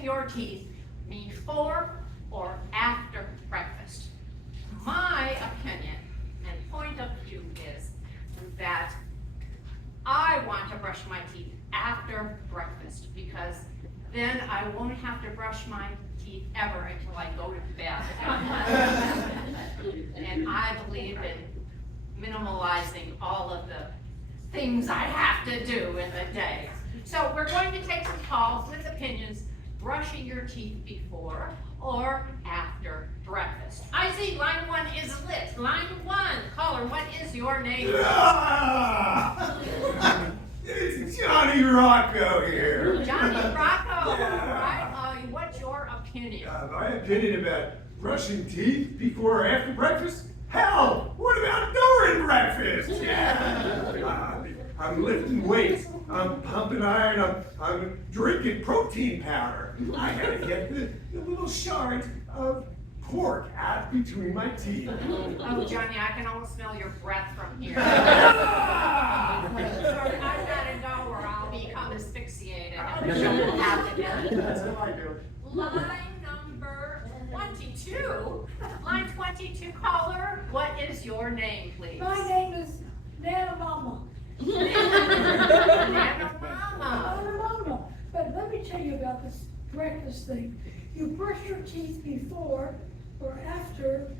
brushing your teeth before or after breakfast? My opinion and point of view is that I want to brush my teeth after breakfast because then I won't have to brush my teeth ever until I go to bed. And I believe in minimalizing all of the things I have to do in the day. So we're going to take some calls with opinions, brushing your teeth before or after breakfast. I see line 1 is lit. Line 1, caller, what is your name? It's Johnny Rocco here. Johnny Rocco, Yeah. right? What's your opinion? My opinion about brushing teeth before or after breakfast? Hell, what about during breakfast? Yeah. I'm lifting weights, I'm pumping iron, I'm drinking protein powder. I gotta get the little shards of pork out between my teeth. Oh, Johnny, I can almost smell your breath from here. Ah! Sorry, I've got to know or I'll become asphyxiated. That's what I do. Line number 22. Line 22, caller, what is your name, please? My name is Nana Mama. Nana Mama. Nana Mama. But let me tell you about this breakfast thing. You brush your teeth before or after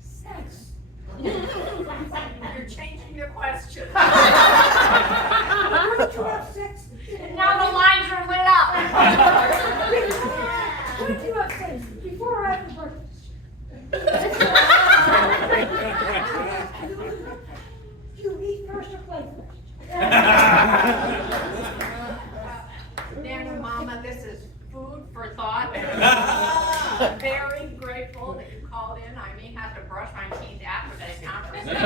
sex. You're changing your question. Wouldn't you have sex? Now the lines are lit up. Wouldn't you have sex before or after breakfast? You eat first or play first? Nana Mama, this is food for thought. I'm very grateful that you called in. I may have to brush my teeth after this conversation.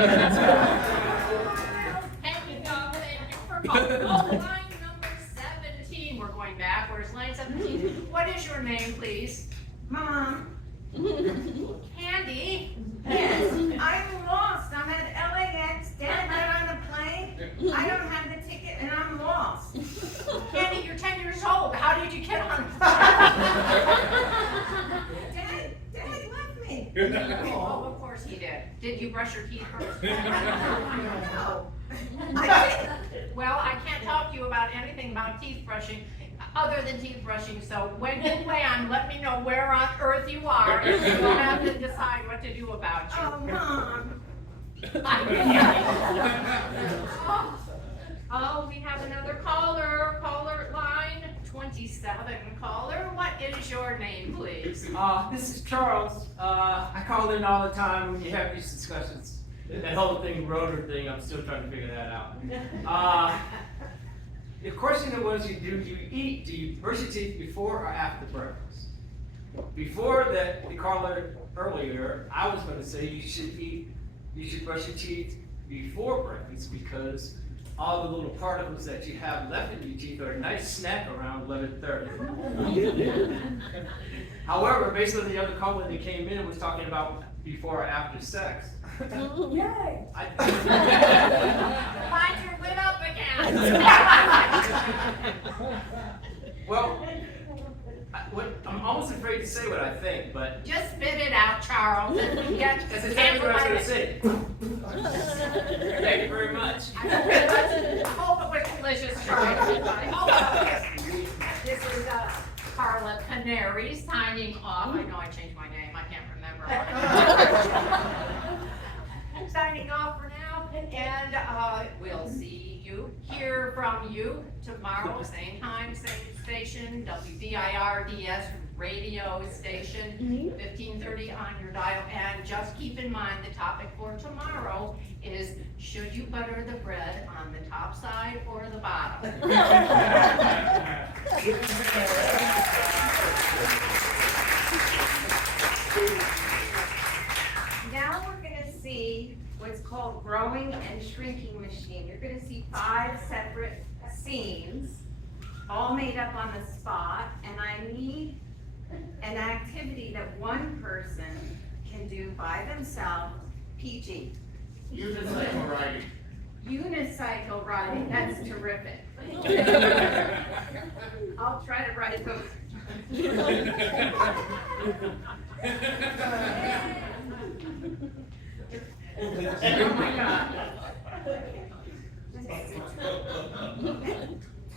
Hanging up, thank you for calling. Oh, line number 17. We're going backwards. Line 17. What is your name, please? Mom, Candy. yes, I'm lost. I'm at LAX. Dad got on a plane. I don't have the ticket and I'm lost. Candy, you're 10 years old. How did you get on? Dad left me. Oh, of course he did. Did you brush your teeth first? No. I Well, I can't talk to you about anything about teeth brushing other than teeth brushing, so when you land, let me know where on earth you are, and we'll have to decide what to do about you. Oh, Mom. Oh, we have another caller, caller line 27. Caller, what is your name, please? This is Charles. I call in all the time when you have these discussions. That whole thing, rotor thing, I'm still trying to figure that out. The question was, do you brush your teeth before or after breakfast? Before that, the caller earlier, I was going to say you should brush your teeth before breakfast because all the little particles that you have left in your teeth are a nice snack around 11:30. However, based on the other caller that came in, was talking about before or after sex. Yay! Lines are lit up again. Well, I'm almost afraid to say what I think, but Just spit it out, Charles, and we get that's exactly what I was going to say. Thank you very much. I hope it was delicious, Charles. This is Carla Canary signing off. I know I changed my name. I can't remember. Signing off for now, and we'll see you, hear from you tomorrow, same time, same station, WDIRDS radio station, 1530 on your dial. And just keep in mind the topic for tomorrow is, should you butter the bread on the top side or the bottom? Now we're going to see what's called growing and shrinking machine. You're going to see 5 separate scenes, all made up on the spot, and I need an activity that one person can do by themselves. PG. Unicycle riding. Unicycle riding, that's terrific. I'll try to ride those Oh my God.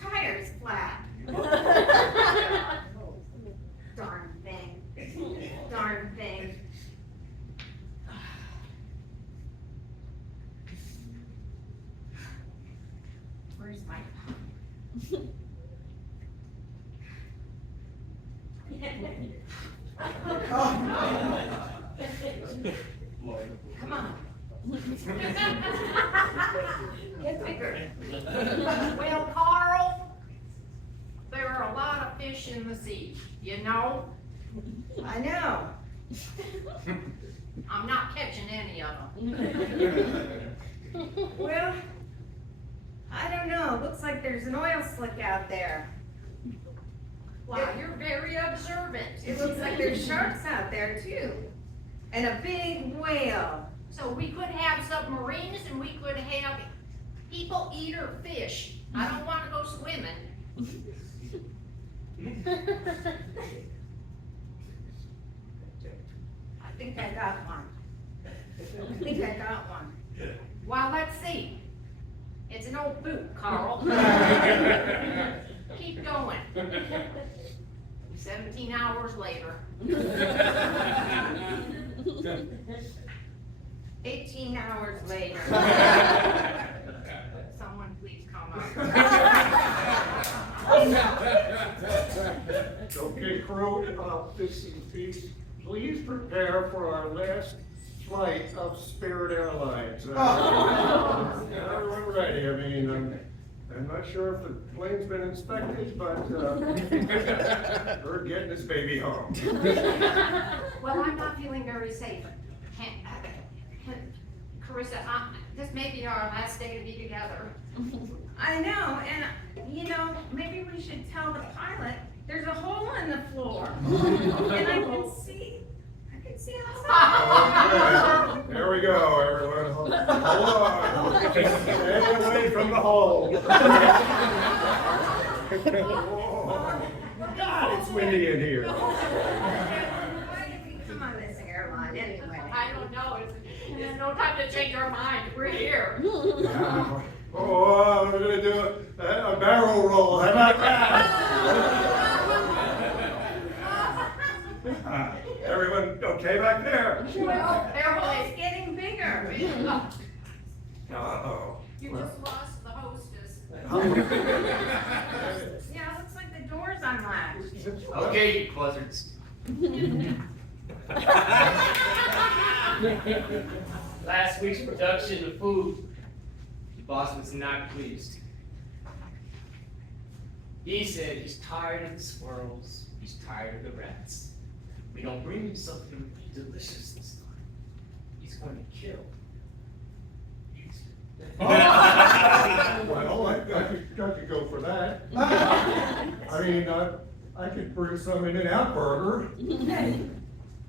Tire's flat. Darn thing. Darn thing. Where's my Come on. Get bigger. Well, Carl, there are a lot of fish in the sea, you know? I know. I'm not catching any of them. Well, I don't know. Looks like there's an oil slick out there. Wow, you're very observant. It looks like there's sharks out there too. And a big whale. So we could have submarines and we could have people eater fish. I don't want to go swimming. I think I got one. I think I got one. Well, let's see. It's an old boot, Carl. Keep going. 17 hours later. 18 hours later. Someone please come up. Okay, crew, please prepare for our last flight of Spirit Airlines. Everyone ready? I mean, I'm not sure if the plane's been inspected, but we're getting this baby home. Well, I'm not feeling very safe. Carissa, this may be our last day to be together. I know, and maybe we should tell the pilot there's a hole in the floor. And I can see outside. Okay, there we go, everyone. Hold on. Stay away from the hole. God, it's windy in here. Why did we come on this airline anyway? I don't know. There's no time to change our mind. We're here. Yeah. Oh, we're gonna do a barrel roll. How about that? Everyone okay back there? Well, it's getting bigger. Uh-oh. You just lost the hostess. Yeah, it looks like the door's unlatched. Okay, you buzzards. Last week's production of food, the boss was not pleased. He said he's tired of the squirrels, he's tired of the rats. We don't bring him something delicious this time. He's going to kill. Well, I could go for that. I mean, I could bring some In-N-Out burger. Hey,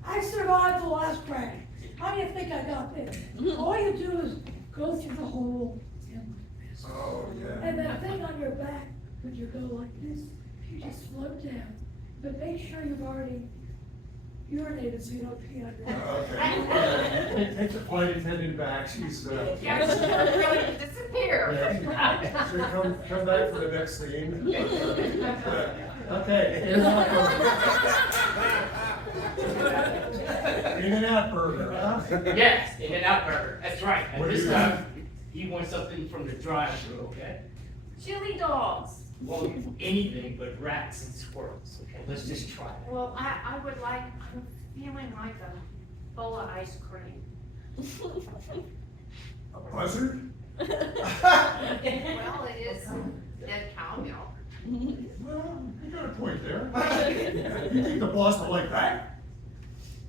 I survived the last crack. How do you think I got this? All you do is go through the hole and this. Oh, yeah. And that thing on your back, when you go like this, you just float down. But make sure you've already urinated so you don't pee on your Okay. Take the flight attendant back. She's, Yeah, she's really disappear. yeah, she'll come back for the next scene. Okay. In-N-Out burger, huh? Yes, In-N-Out burger, that's right. And What do this you time, he wants something from the drive-thru, okay? Chili dogs. Well, anything but rats and squirrels. Okay, let's just try it. Well, I would like, I'm feeling like a bowl of ice cream. A buzzard? Well, it is dead cow milk. Well, you got a point there. You think the boss will like that?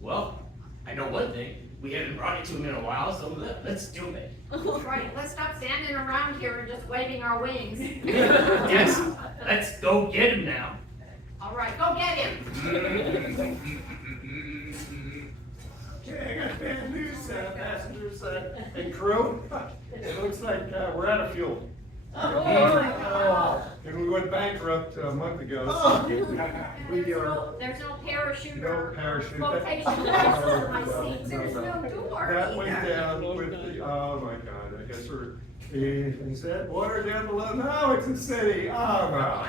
Well, I know one thing. We haven't brought it to him in a while, so let's do it. Right, let's stop standing around here and just waving our wings. Yes, let's go get him now. All right, go get him. Okay, I got bad news, passengers and crew. It looks like we're out of fuel. Oh my God. and we went bankrupt a month ago. Oh. There's no parachute No or parachute. flotation Oh, devices in my no, seats, there's no, no door. That went down with the, oh my God, I guess is that water down below? No, it's a city, oh no.